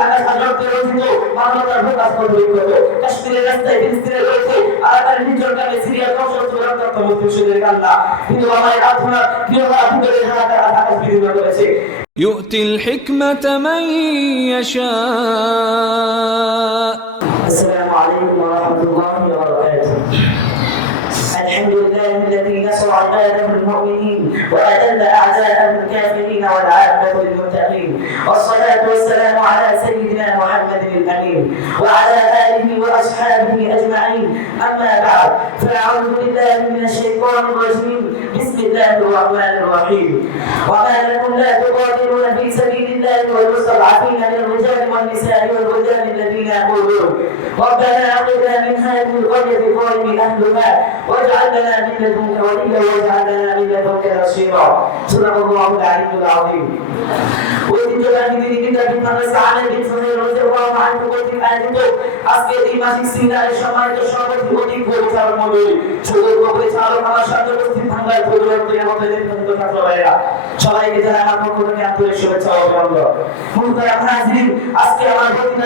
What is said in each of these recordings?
আকাশ হাজারতে রচিত মানবতার ভোগ আস্পদ বিখ্যাত কাশ্মীরের রাস্তায় ফিলিস্তিনে রয়েছে আরাকার নির্জন গ্রামে সিরিয়ার কৌশল রক্তাক্ত মুসলিমদের কান্না কিন্তু আমার আত্মনার গৃহহারা ভূগোলের হাহাকার আকাশ বিদীর্ণ করেছে يؤتي الحكمة من يشاء السلام عليكم ورحمة الله وبركاته الحمد لله الذي نصر عباده المؤمنين وأذل أعداءه الكافرين والعاقبة للمتقين والصلاة والسلام على سيدنا محمد الأمين وعلى آله وأصحابه أجمعين. أما بعد فأعوذ بالله من الشيطان الرجيم. بسم الله الرحمن الرحيم. وما لكم لا تقاتلون في سبيل الله والمستضعفين من الرجال والنساء والولدان الذين يقولون ربنا أخرجنا من هذه القرية بظالم أهلها واجعل لنا من لدنك وليا واجعل لنا من لدنك نصيرا صدق الله العلي العظيم وإذ تلامذه كتاب فمس عليهم صغير رضي الله عنه وإذ آلته أسقط في مسجد الشمال الشمال পরিচার মূল্যে সুযোগ্য পরিচালনার সাথে উপস্থিত থাকায় পরিবর্তন আমাদের নির্ধারিত কার্যালয়েরা সবাইকে জানাই আমার পক্ষ থেকে আন্তরিক শুভেচ্ছা অভিনন্দন। মুক্তার আপনার আজকে আমার প্রতিটা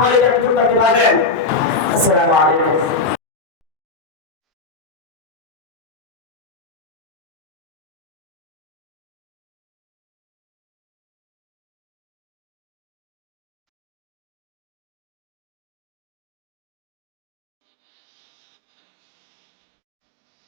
ভাই একটু তাকে আসসালামু আলাইকুম।